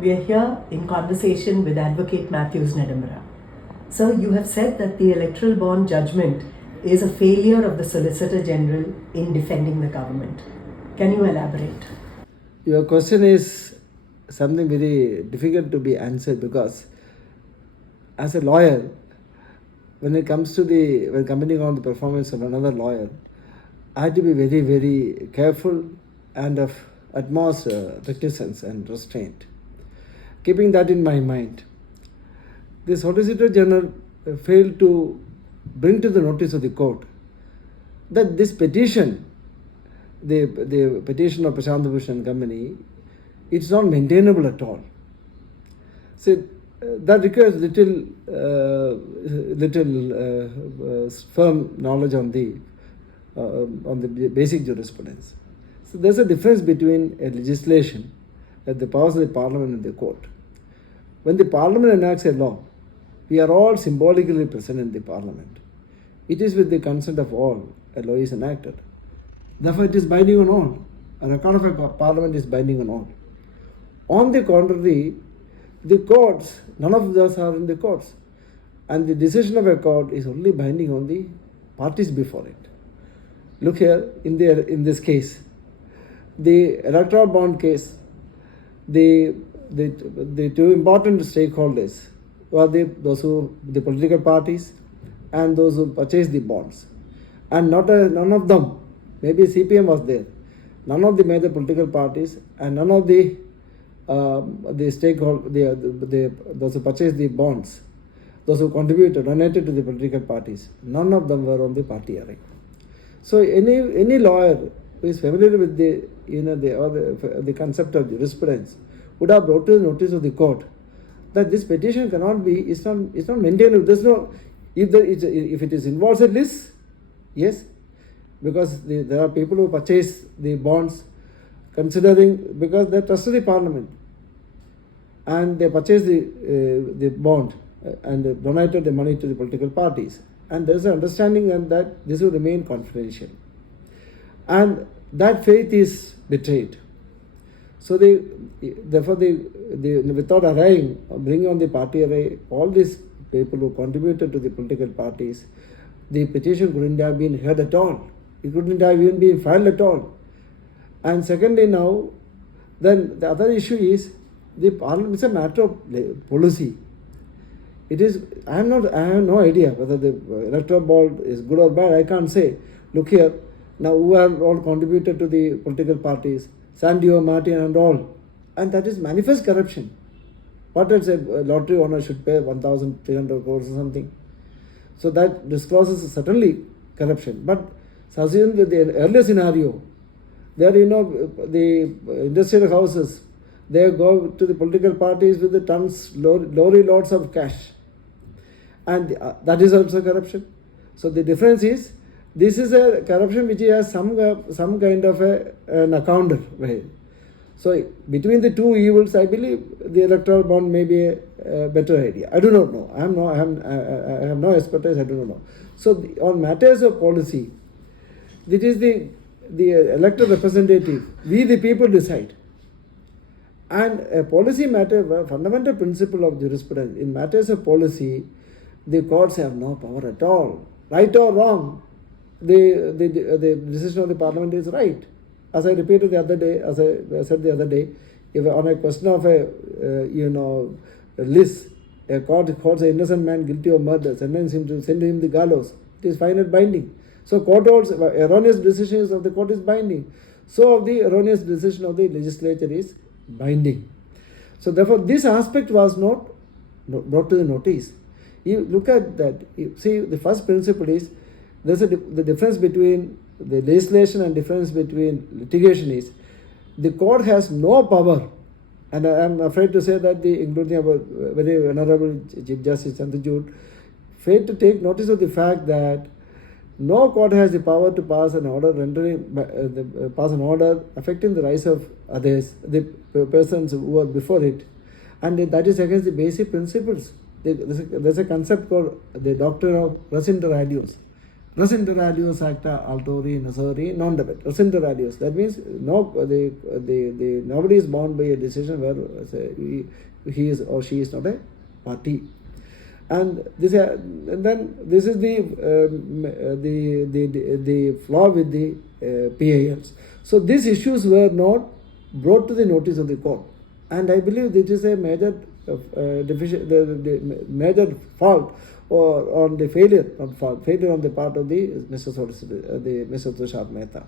We are here in conversation with Advocate Matthews Nedambara. Sir, you have said that the electoral bond judgment is a failure of the Solicitor General in defending the government. Can you elaborate? Your question is something very difficult to be answered because as a lawyer, when it comes to when commenting on the performance of another lawyer, I had to be very, very careful and of utmost reticence and restraint. Keeping that in my mind, the Solicitor General failed to bring to the notice of the court that this petition, the petition of Prashant Bhushan Company, it's not maintainable at all. So that requires little firm knowledge on the basic jurisprudence. So there's a difference between a legislation at the powers of the parliament and the court. When the parliament enacts a law, we are all symbolically present in the parliament. It is with the consent of all a law is enacted. Therefore, it is binding on all. A record of a parliament is binding on all. On the contrary, the courts, none of us are in the courts. And the decision of a court is only binding on the parties before it. Look here, in this case, the electoral bond case, the two important stakeholders were the political parties and those who purchased the bonds. And none of them, maybe CPM was there, none of the major political parties and none of the stakeholders, those who purchased the bonds, those who contributed, donated to the political parties, none of them were on the party array. So any lawyer who is familiar with the concept of jurisprudence would have brought to the notice of the court that this petition cannot be, it's not maintainable. There's no, if it is involves a list, yes, because there are people who purchase the bonds because they trusted the parliament and they purchased the bond and donated the money to the political parties. And there is an understanding that this will remain confidential. And that faith is betrayed. So therefore, without bringing on the party array, all these people who contributed to the political parties, the petition couldn't have been heard at all. It couldn't have even been filed at all. And secondly now, then the other issue is the parliament. It's a matter of policy. It is. I have no idea whether the electoral bond is good or bad. I can't say. Look here. Now, who have all contributed to the political parties? Sandio, Martin, and all, and that is manifest corruption. What else a lottery owner should pay 1,300 crores or something? So that discloses certainly corruption. But assuming that the earlier scenario, there the industrial houses, they go to the political parties with the lorry loads of cash. And that is also corruption. So the difference is, this is a corruption which has some kind of an accounter way. So between the two evils, I believe the electoral bond may be a better idea. I do not know. I have no expertise. I do not know. So on matters of policy, it is the elected representative. We the people decide. And a policy matter, a fundamental principle of jurisprudence, in matters of policy, the courts have no power at all. Right or wrong, the decision of the parliament is right. As I repeated the other day, as I said the other day, if on a question of a list, a court holds an innocent man guilty of murder, send him the gallows. It is final binding. So court holds erroneous decisions of the court is binding. So the erroneous decision of the legislature is binding. So therefore, this aspect was not brought to the notice. You look at that. You see, the first principle is the difference between the legislation and difference between litigation is the court has no power, and I am afraid to say that including our very honorable Chief Justice Chandrachud, failed to take notice of the fact that no court has the power to pass an order affecting the rights of others, the persons who are before it, and that is against the basic principles. There's a concept called the doctrine of res inter alios. Res inter alios acta altori nasari non debet. Res inter alios. That means nobody is bound by a decision where he is or she is not a party. And this is the flaw with the PILs. So these issues were not brought to the notice of the court, and I believe this is a major major fault or on the failure on the part of the Mr. Solicitor, the Mr. Tushar Mehta.